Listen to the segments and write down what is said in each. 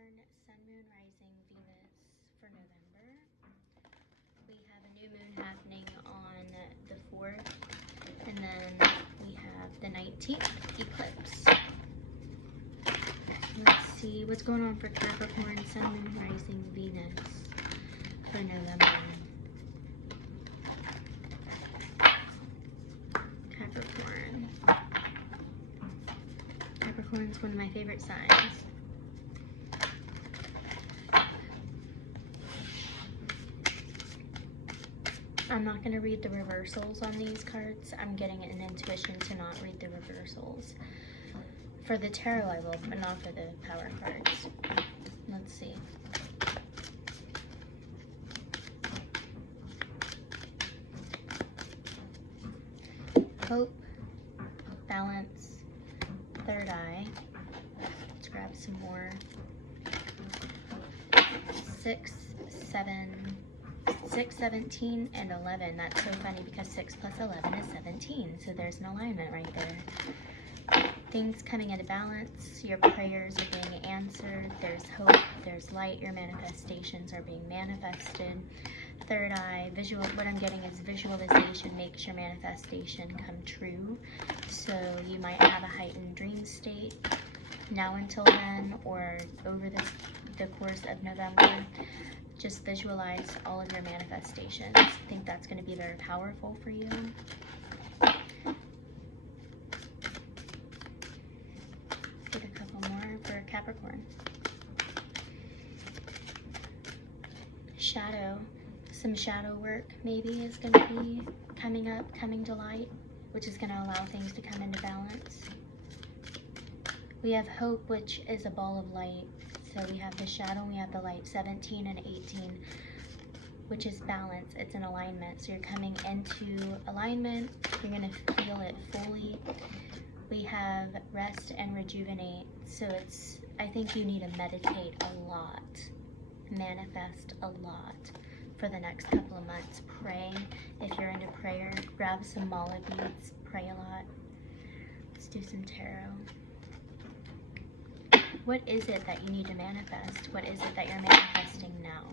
Capricorn, Sun, Moon, Rising, Venus for November. We have a new moon happening on the 4th, and then we have the 19th eclipse. Let's see what's going on for Capricorn, Sun, Moon, Rising, Venus for November. Capricorn. Capricorn's one of my favorite signs. I'm not going to read the reversals on these cards. I'm getting an intuition to not read the reversals. For the tarot I will, but not for the power cards. Let's see. Hope, balance, third eye. Let's grab some more. 6, 17, and 11. That's so funny because 6 plus 11 is 17. So there's an alignment right there. Things coming into balance. Your prayers are being answered. There's hope. There's light. Your manifestations are being manifested. Third eye, visual. What I'm getting is visualization makes your manifestation come true. So you might have a heightened dream state now until then, or over the course of November. Just visualize all of your manifestations. I think that's going to be very powerful for you. Get a couple more for Capricorn. Shadow. Some shadow work maybe is going to be coming up, coming to light, which is going to allow things to come into balance. We have hope, which is a ball of light. So we have the shadow, we have the light, 17 and 18, which is balance. It's an alignment. So you're coming into alignment. You're going to feel it fully. We have rest and rejuvenate. So I think you need to meditate a lot, manifest a lot for the next couple of months. Pray. If you're into prayer, grab some mala beads, pray a lot. Let's do some tarot. What is it that you need to manifest? What is it that you're manifesting now?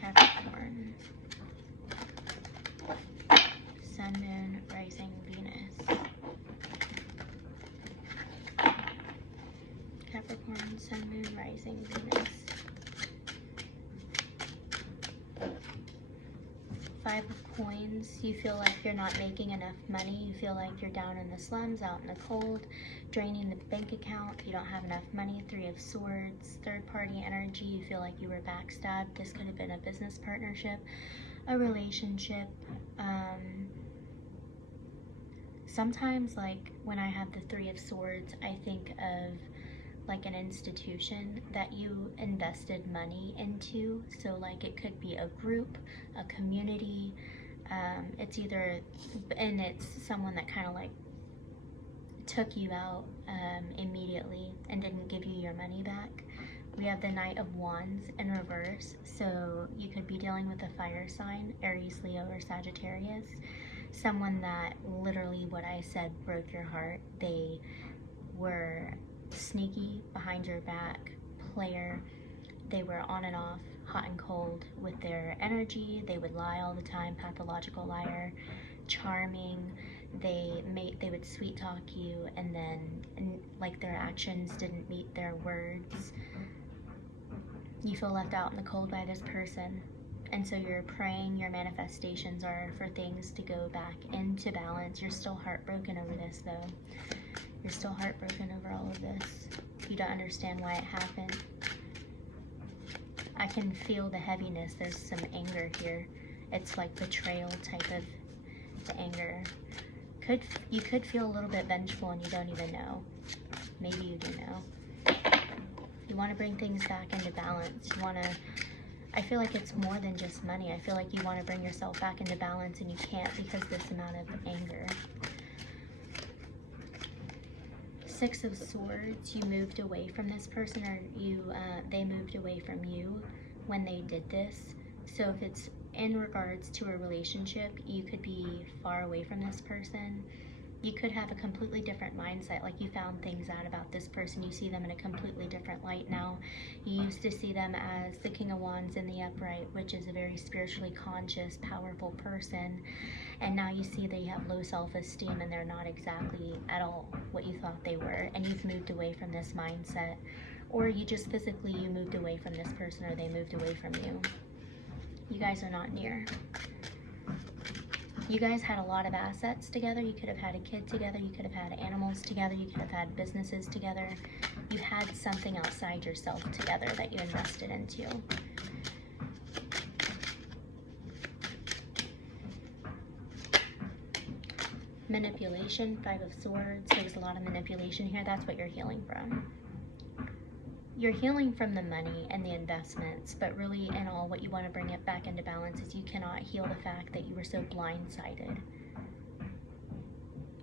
Capricorn. Sun, Moon, Rising, Venus. Capricorn, Sun, Moon, Rising, Venus. 5 of coins. You feel like you're not making enough money. You feel like you're down in the slums, out in the cold, draining the bank account. You don't have enough money. 3 of swords. Third party energy. You feel like you were backstabbed. This could have been a business partnership, a relationship. Sometimes, like when I have the 3 of swords, I think of like an institution that you invested money into. So like it could be a group, a community. It's either, and it's someone that kind of like took you out immediately and didn't give you your money back. We have the Knight of Wands in reverse. So you could be dealing with a fire sign, Aries, Leo, or Sagittarius. Someone that literally, what I said, broke your heart. They were sneaky, behind your back, player. They were on and off, hot and cold with their energy. They would lie all the time, pathological liar, charming. They would sweet talk you, and then like their actions didn't meet their words. You feel left out in the cold by this person, and so you're praying. Your manifestations are for things to go back into balance. You're still heartbroken over this though. You're still heartbroken over all of this. You don't understand why it happened. I can feel the heaviness. There's some anger here. It's like betrayal type of the anger. You could feel a little bit vengeful and you don't even know. Maybe you do know. You want to bring things back into balance. You want to, I feel like it's more than just money. I feel like you want to bring yourself back into balance and you can't because this amount of anger. 6 of Swords, you moved away from this person, or they moved away from you when they did this. So if it's in regards to a relationship, you could be far away from this person. You could have a completely different mindset, like you found things out about this person. You see them in a completely different light now. You used to see them as the King of Wands in the upright, which is a very spiritually conscious, powerful person. And now you see they have low self-esteem and they're not exactly at all what you thought they were. And you've moved away from this mindset. Or you just physically, you moved away from this person, or they moved away from you. You guys are not near. You guys had a lot of assets together. You could have had a kid together. You could have had animals together. You could have had businesses together. You had something outside yourself together that you invested into. Manipulation, Five of Swords. There was a lot of manipulation here. That's what you're healing from. You're healing from the money and the investments, but really in all, what you want to bring it back into balance is you cannot heal the fact that you were so blindsided.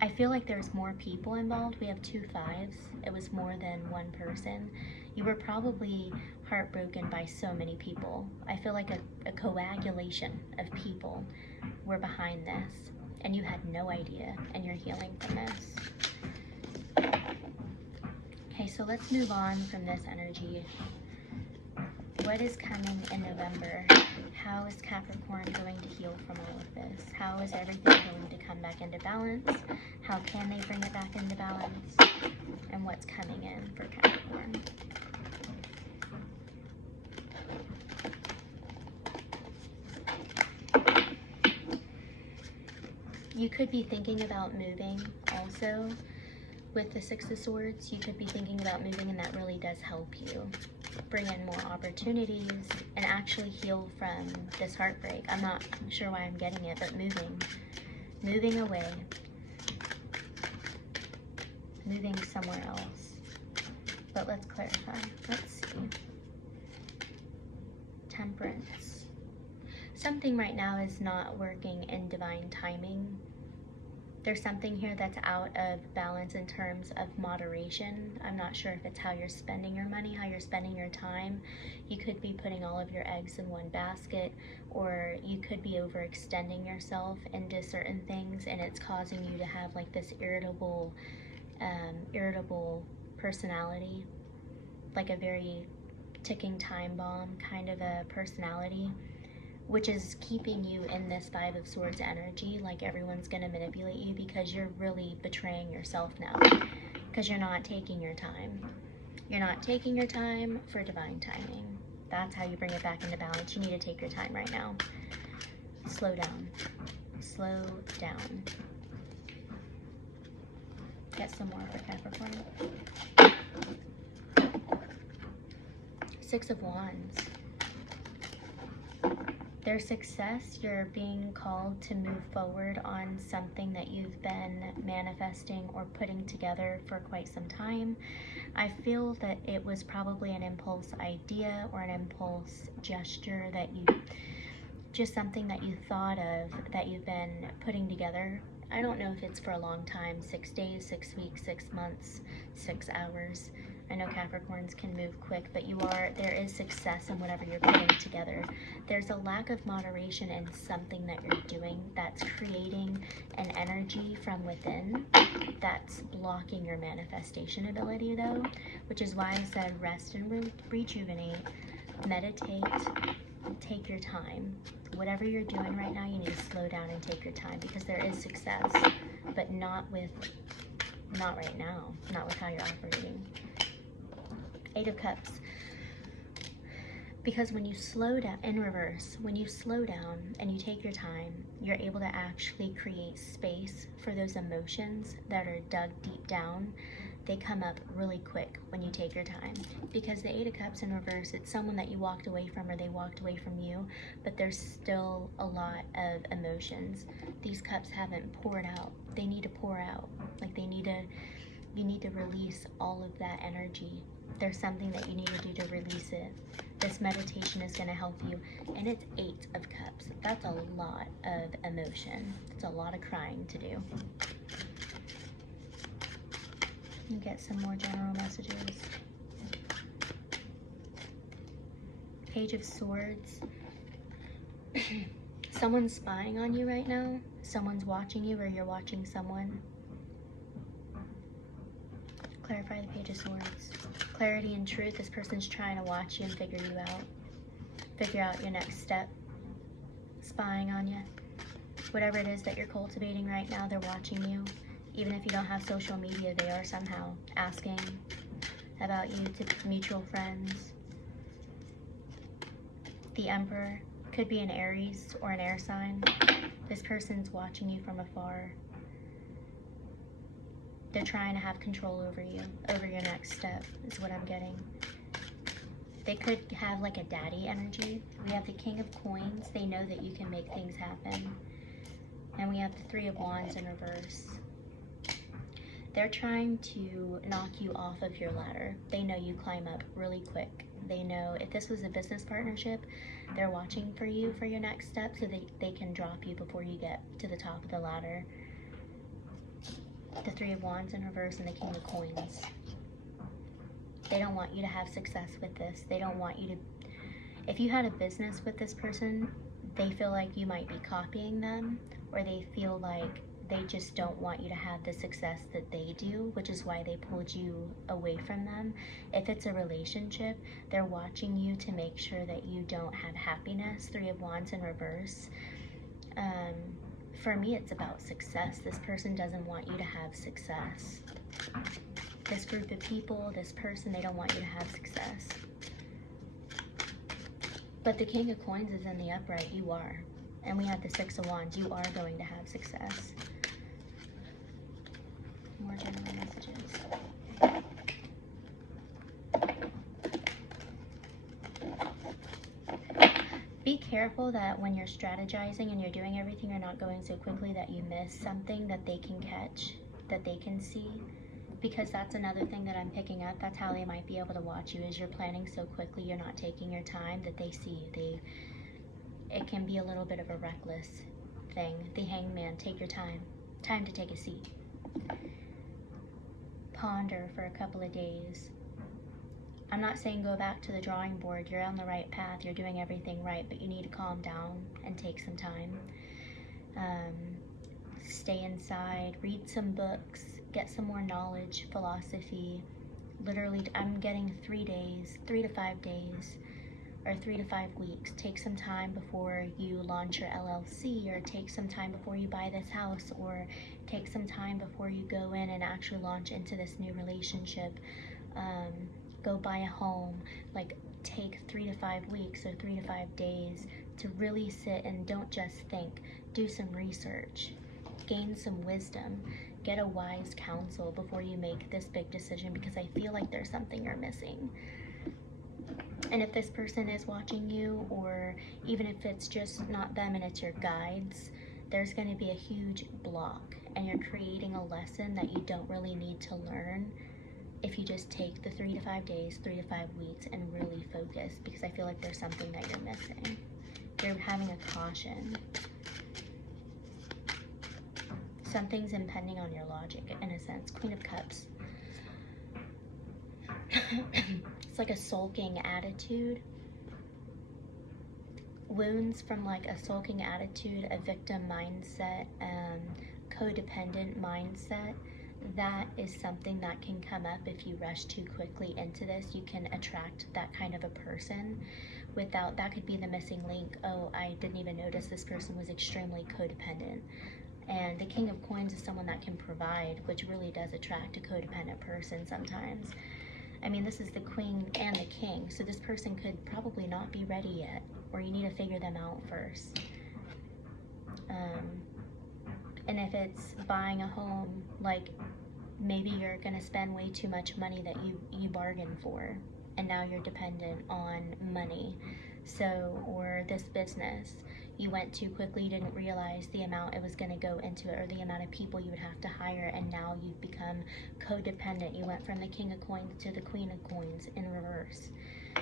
I feel like there's more people involved. We have 2 5s. It was more than one person. You were probably heartbroken by so many people. I feel like a coagulation of people were behind this, and you had no idea, and you're healing from this. Okay, so let's move on from this energy. What is coming in November? How is Capricorn going to heal from all of this? How is everything going to come back into balance? How can they bring it back into balance? And what's coming in for Capricorn? You could be thinking about moving also. With the Six of Swords, you could be thinking about moving, and that really does help you bring in more opportunities and actually heal from this heartbreak. I'm not sure why I'm getting it, but moving away, moving somewhere else. But let's clarify. Let's see. Temperance. Something right now is not working in divine timing. There's something here that's out of balance in terms of moderation. I'm not sure if it's how you're spending your money, how you're spending your time. You could be putting all of your eggs in one basket, or you could be overextending yourself into certain things, and it's causing you to have like this irritable personality, like a very ticking time bomb kind of a personality, which is keeping you in this Five of Swords energy, like everyone's going to manipulate you because you're really betraying yourself now, because you're not taking your time. You're not taking your time for divine timing. That's how you bring it back into balance. You need to take your time right now. Slow down. Slow down. Get some more for Capricorn. Six of Wands. Their success, you're being called to move forward on something that you've been manifesting or putting together for quite some time. I feel that it was probably an impulse idea or an impulse gesture that you, just something that you thought of that you've been putting together. I don't know if it's for a long time, 6 days, 6 weeks, 6 months, 6 hours. I know Capricorns can move quick, but there is success in whatever you're putting together. There's a lack of moderation in something that you're doing that's creating an energy from within that's blocking your manifestation ability though, which is why I said rest and rejuvenate, meditate, take your time. Whatever you're doing right now, you need to slow down and take your time, because there is success, but not right now, not with how you're operating. 8 of Cups. Because when you slow down, in reverse, when you slow down and you take your time, you're able to actually create space for those emotions that are dug deep down. They come up really quick when you take your time. Because the 8 of Cups in reverse, it's someone that you walked away from or they walked away from you, but there's still a lot of emotions. These cups haven't poured out. They need to pour out. Like you need to release all of that energy. There's something that you need to do to release it. This meditation is going to help you. And it's 8 of Cups. That's a lot of emotion. It's a lot of crying to do. And get some more general messages. Page of Swords. Someone's spying on you right now. Someone's watching you, or you're watching someone. Clarify the Page of Swords. Clarity and truth. This person's trying to watch you and figure you out. Figure out your next step. Spying on you. Whatever it is that you're cultivating right now, they're watching you. Even if you don't have social media, they are somehow asking about you to mutual friends. The Emperor could be an Aries or an air sign. This person's watching you from afar. They're trying to have control over you, over your next step, is what I'm getting. They could have like a daddy energy. We have the King of Coins. They know that you can make things happen. And we have the Three of Wands in reverse. They're trying to knock you off of your ladder. They know you climb up really quick. They know if this was a business partnership, they're watching for you for your next step so they can drop you before you get to the top of the ladder. The Three of Wands in reverse and the King of Coins. They don't want you to have success with this. They don't want you to... If you had a business with this person, they feel like you might be copying them, or they feel like they just don't want you to have the success that they do, which is why they pulled you away from them. If it's a relationship, they're watching you to make sure that you don't have happiness. Three of Wands in reverse. For me, it's about success. This person doesn't want you to have success. This group of people, this person, they don't want you to have success. But the King of Coins is in the upright. You are. And we have the Six of Wands. You are going to have success. More general messages. Be careful that when you're strategizing and you're doing everything, you're not going so quickly that you miss something that they can catch, that they can see. Because that's another thing that I'm picking up. That's how they might be able to watch you, is you're planning so quickly, you're not taking your time, that they see you. It can be a little bit of a reckless thing. The Hangman, take your time. Time to take a seat. Ponder for a couple of days. I'm not saying go back to the drawing board. You're on the right path. You're doing everything right, but you need to calm down and take some time. Stay inside, read some books, get some more knowledge, philosophy. Literally, I'm getting 3 days, 3 to 5 days, or 3 to 5 weeks. Take some time before you launch your LLC, or take some time before you buy this house, or take some time before you go in and actually launch into this new relationship. Go buy a home. Like, take 3 to 5 weeks or 3 to 5 days to really sit and don't just think. Do some research. Gain some wisdom. Get a wise counsel before you make this big decision, because I feel like there's something you're missing. And if this person is watching you, or even if it's just not them and it's your guides, there's going to be a huge block, and you're creating a lesson that you don't really need to learn if you just take the 3 to 5 days, 3 to 5 weeks, and really focus, because I feel like there's something that you're missing. You're having a caution. Something's impending on your logic, in a sense. Queen of Cups. It's like a sulking attitude. Wounds from like a sulking attitude, a victim mindset, codependent mindset. That is something that can come up if you rush too quickly into this. You can attract that kind of a person without, that could be the missing link. Oh, I didn't even notice this person was extremely codependent. And the King of Coins is someone that can provide, which really does attract a codependent person sometimes. I mean, this is the Queen and the King, so this person could probably not be ready yet, or you need to figure them out first. And if it's buying a home, like maybe you're gonna spend way too much money that you bargained for, and now you're dependent on money. So, or this business, you went too quickly, you didn't realize the amount it was gonna go into it, or the amount of people you would have to hire, and now you've become codependent. You went from the King of Coins to the Queen of Coins in reverse.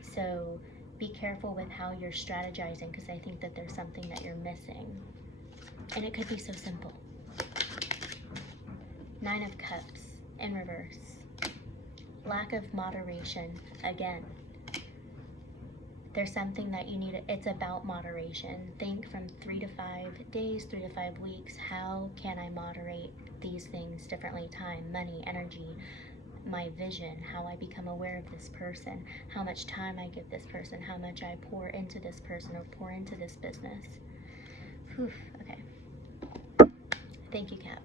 So be careful with how you're strategizing, because I think that there's something that you're missing. And it could be so simple. 9 of Cups in reverse. Lack of moderation. Again, there's something that you need. It's about moderation. Think from 3 to 5 days, 3 to 5 weeks. How can I moderate these things differently? Time, money, energy, my vision, how I become aware of this person, how much time I give this person, how much I pour into this person or pour into this business. Whew, okay. Thank you, Cap.